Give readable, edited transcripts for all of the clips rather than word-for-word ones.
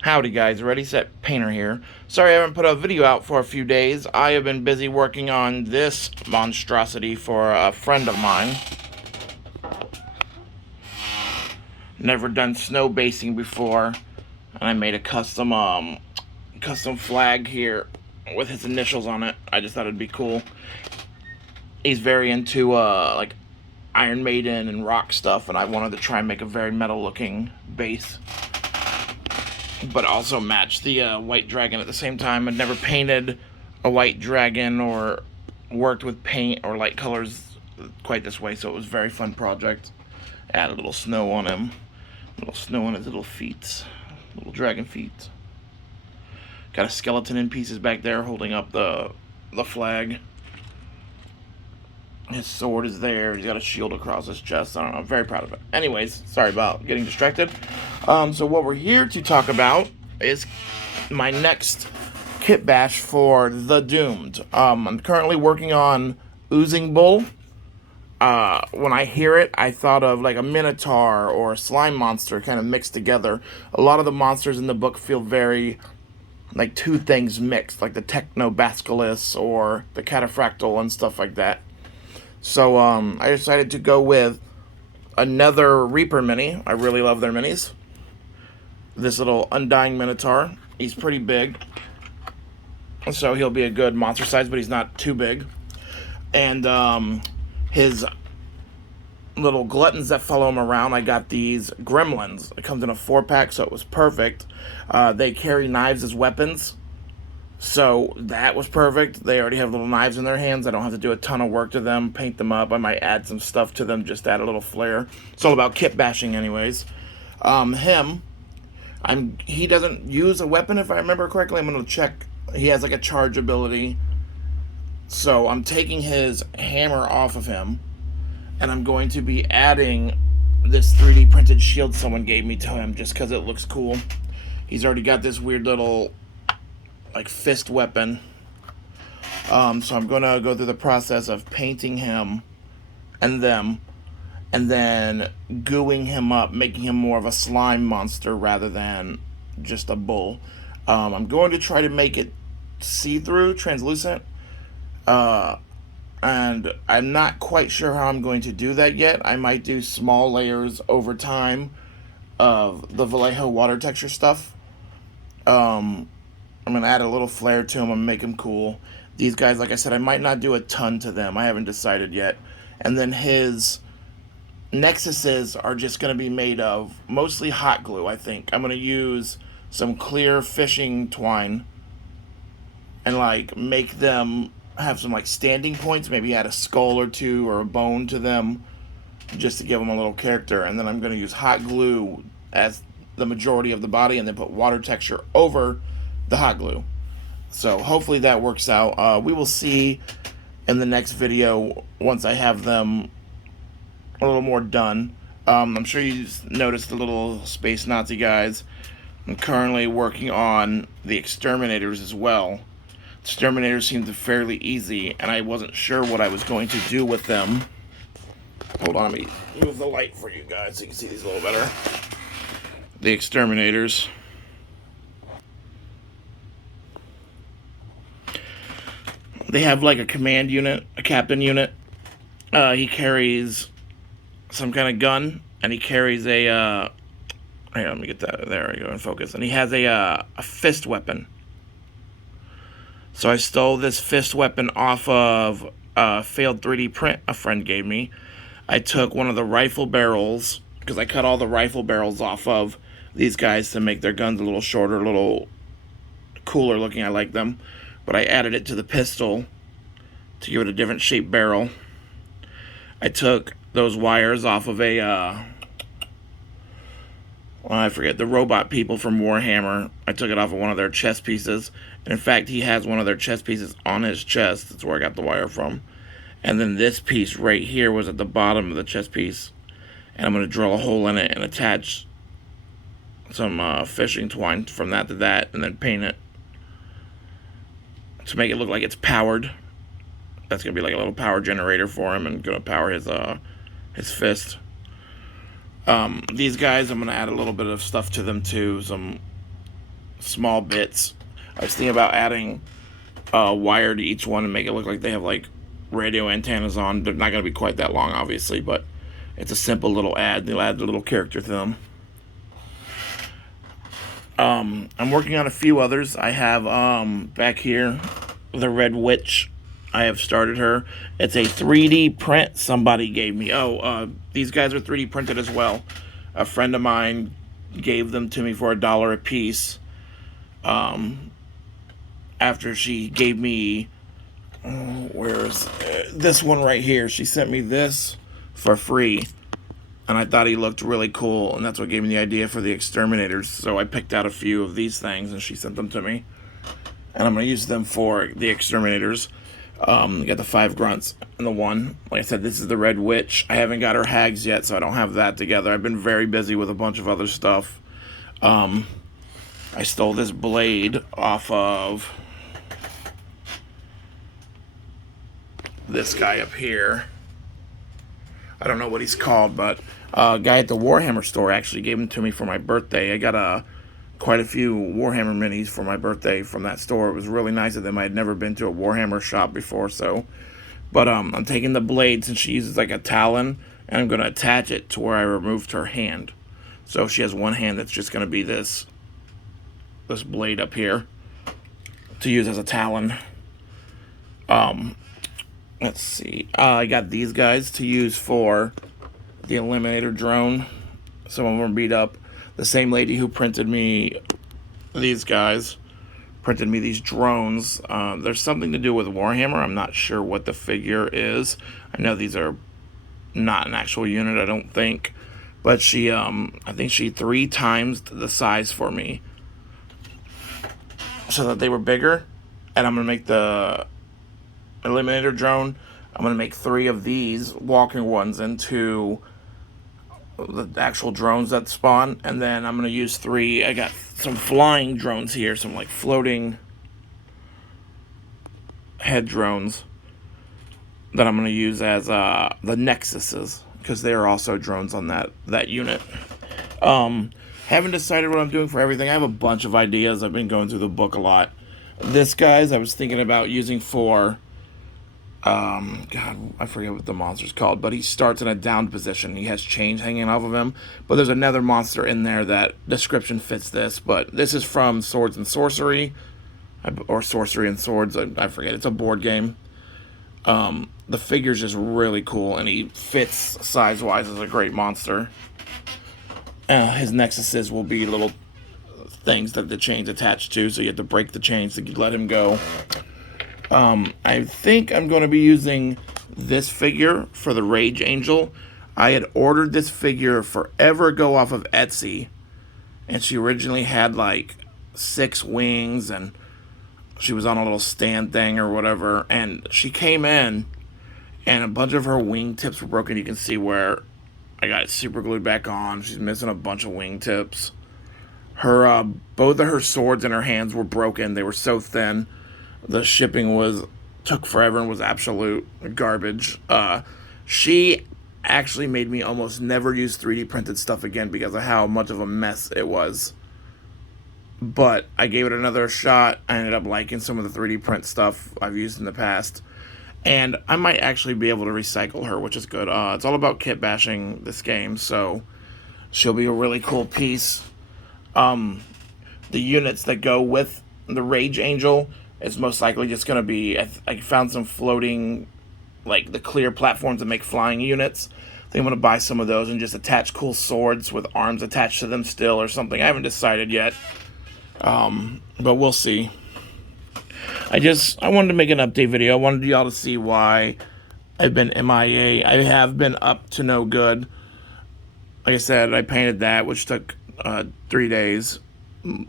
Howdy guys, Ready Set Painter here. Sorry I haven't put a video out for a few days. I have been busy working on this monstrosity for a friend of mine. Never done snow basing before, and I made a custom flag here with his initials on it. I just thought it'd be cool. He's very into like Iron Maiden and rock stuff, and I wanted to try and make a very metal looking base, but also match the white dragon at the same time. I'd never painted a white dragon or worked with paint or light colors quite this way, so it was a very fun project. Add a little snow on him, a little snow on his little feet, little dragon feet. Got a skeleton in pieces back there holding up the flag. His sword is there. He's got a shield across his chest. I don't know. I'm very proud of it. Anyways, sorry about getting distracted. So what we're here to talk about is my next kit bash for The Doomed. I'm currently working on Oozing Bull. When I hear it, I thought of like a minotaur or a slime monster kind of mixed together. A lot of the monsters in the book feel very like two things mixed, like the Techno-Basilisk or the Cataphractal and stuff like that. So I decided to go with another Reaper mini. I really love their minis. This little Undying Minotaur. He's pretty big, so he'll be a good monster size, but he's not too big. And his little gluttons that follow him around, I got these gremlins. It comes in a 4-pack, so it was perfect. They carry knives as weapons, so that was perfect. They already have little knives in their hands. I don't have to do a ton of work to them, paint them up. I might add some stuff to them, just add a little flair. It's all about kit bashing anyways. He doesn't use a weapon, if I remember correctly. I'm going to check. He has like a charge ability. So I'm taking his hammer off of him, and I'm going to be adding this 3D printed shield someone gave me to him just because it looks cool. He's already got this weird little like fist weapon. So I'm going to go through the process of painting him and them, and then gooing him up, making him more of a slime monster rather than just a bull. I'm going to try to make it see-through, translucent, and I'm not quite sure how I'm going to do that yet. I might do small layers over time of the Vallejo water texture stuff. I'm going to add a little flair to them and make them cool. These guys, like I said, I might not do a ton to them. I haven't decided yet. And then his nexuses are just going to be made of mostly hot glue, I think. I'm going to use some clear fishing twine and like make them have some like standing points, maybe add a skull or two or a bone to them just to give them a little character. And then I'm going to use hot glue as the majority of the body and then put water texture over the hot glue. So hopefully that works out. We will see in the next video once I have them a little more done. I'm sure you noticed the little space Nazi guys. I'm currently working on the exterminators as well. Exterminators seemed fairly easy, and I wasn't sure what I was going to do with them. Hold on, let me move the light for you guys so you can see these a little better. The exterminators. They have like a command unit, a captain unit. He carries some kind of gun, and he carries a hang on, let me get that, there we go, in focus. And he has a fist weapon. So I stole this fist weapon off of a failed 3D print a friend gave me. I took one of the rifle barrels, because I cut all the rifle barrels off of these guys to make their guns a little shorter, a little cooler looking. I like them. But I added it to the pistol to give it a different shaped barrel. I took those wires off of I forget, the robot people from Warhammer. I took it off of one of their chest pieces. And in fact, he has one of their chest pieces on his chest. That's where I got the wire from. And then this piece right here was at the bottom of the chest piece. And I'm going to drill a hole in it and attach some fishing twine from that to that, and then paint it to make it look like it's powered. That's going to be like a little power generator for him and going to power his fist. These guys, I'm going to add a little bit of stuff to them too. Some small bits. I was thinking about adding a wire to each one and make it look like they have like radio antennas on. They're not going to be quite that long, obviously, but it's a simple little ad. They'll add the little character to them. I'm working on a few others. I have back here the Red Witch. I have started her. It's a 3D print somebody gave me. These guys are 3D printed as well. A friend of mine gave them to me for $1 a piece. After she gave me, where's this one right here? She sent me this for free. And I thought he looked really cool, and that's what gave me the idea for the exterminators. So I picked out a few of these things, and she sent them to me. And I'm going to use them for the exterminators. You got the 5 grunts and the 1. Like I said, this is the Red Witch. I haven't got her hags yet, so I don't have that together. I've been very busy with a bunch of other stuff. I stole this blade off of this guy up here. I don't know what he's called, but a guy at the Warhammer store actually gave them to me for my birthday. I got quite a few Warhammer minis for my birthday from that store. It was really nice of them. I had never been to a Warhammer shop before, so. But I'm taking the blade, since she uses like a talon, and I'm going to attach it to where I removed her hand. So she has one hand that's just going to be this blade up here to use as a talon. Let's see. I got these guys to use for the Eliminator drone. Some of them are beat up. The same lady who printed me these guys printed me these drones. There's something to do with Warhammer. I'm not sure what the figure is. I know these are not an actual unit, I don't think. But she, I think she 3 times the size for me, so that they were bigger. And I'm going to make the Eliminator drone. I'm going to make 3 of these walking ones into the actual drones that spawn. And then I'm going to use 3. I got some flying drones here, some like floating head drones that I'm going to use as the Nexuses, because they are also drones on that unit. Haven't decided what I'm doing for everything. I have a bunch of ideas. I've been going through the book a lot. This, guys, I was thinking about using for God, I forget what the monster's called, but he starts in a downed position. He has chains hanging off of him, but there's another monster in there that description fits this, but this is from Swords and Sorcery, or Sorcery and Swords, I forget. It's a board game. The figure's just really cool, and he fits size-wise as a great monster. His nexuses will be little things that the chains attach to, so you have to break the chains to let him go. I think I'm going to be using this figure for the Rage Angel. I had ordered this figure forever ago off of Etsy, and she originally had like 6 wings, and she was on a little stand thing or whatever, and she came in, and a bunch of her wing tips were broken. You can see where I got it super glued back on. She's missing a bunch of wing tips. Her both of her swords in her hands were broken. They were so thin. The shipping took forever and was absolute garbage. She actually made me almost never use 3D printed stuff again because of how much of a mess it was. But I gave it another shot. I ended up liking some of the 3D print stuff I've used in the past. And I might actually be able to recycle her, which is good. It's all about kit bashing this game, so she'll be a really cool piece. The units that go with the Rage Angel, it's most likely just going to be, I found some floating, like the clear platforms that make flying units. I think I'm going to buy some of those and just attach cool swords with arms attached to them still or something. I haven't decided yet, but we'll see. I wanted to make an update video. I wanted y'all to see why I've been MIA. I have been up to no good. Like I said, I painted that, which took 3 days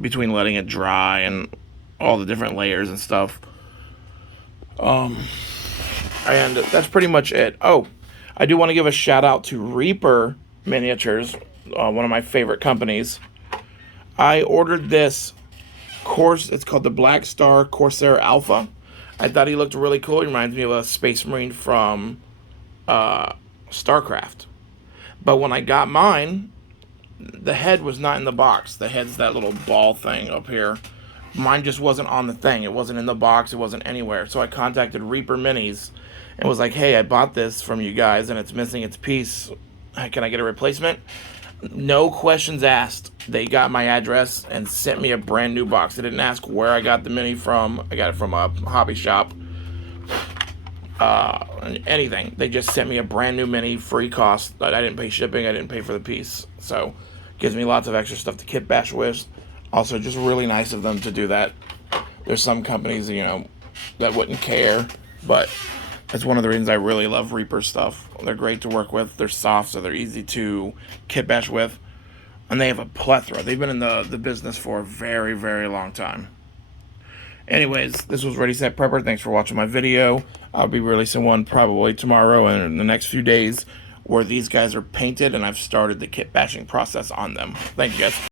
between letting it dry and all the different layers and stuff. And that's pretty much it. Oh, I do want to give a shout out to Reaper Miniatures, one of my favorite companies. I ordered this it's called the Black Star Corsair Alpha. I thought he looked really cool. He reminds me of a Space Marine from StarCraft. But when I got mine, the head was not in the box. The head's that little ball thing up here. Mine just wasn't on the thing. It wasn't in the box. It wasn't anywhere. So I contacted Reaper Minis and was like, hey, I bought this from you guys and it's missing its piece. Can I get a replacement? No questions asked. They got my address and sent me a brand new box. They didn't ask where I got the Mini from. I got it from a hobby shop. Anything. They just sent me a brand new Mini, free cost. I didn't pay shipping. I didn't pay for the piece. So, gives me lots of extra stuff to kit bash with. Also, just really nice of them to do that. There's some companies, that wouldn't care, but that's one of the reasons I really love Reaper stuff. They're great to work with. They're soft, so they're easy to kit bash with. And they have a plethora. They've been in the business for a very, very long time. Anyways, this was Ready Set Prepper. Thanks for watching my video. I'll be releasing one probably tomorrow and in the next few days where these guys are painted and I've started the kit bashing process on them. Thank you guys.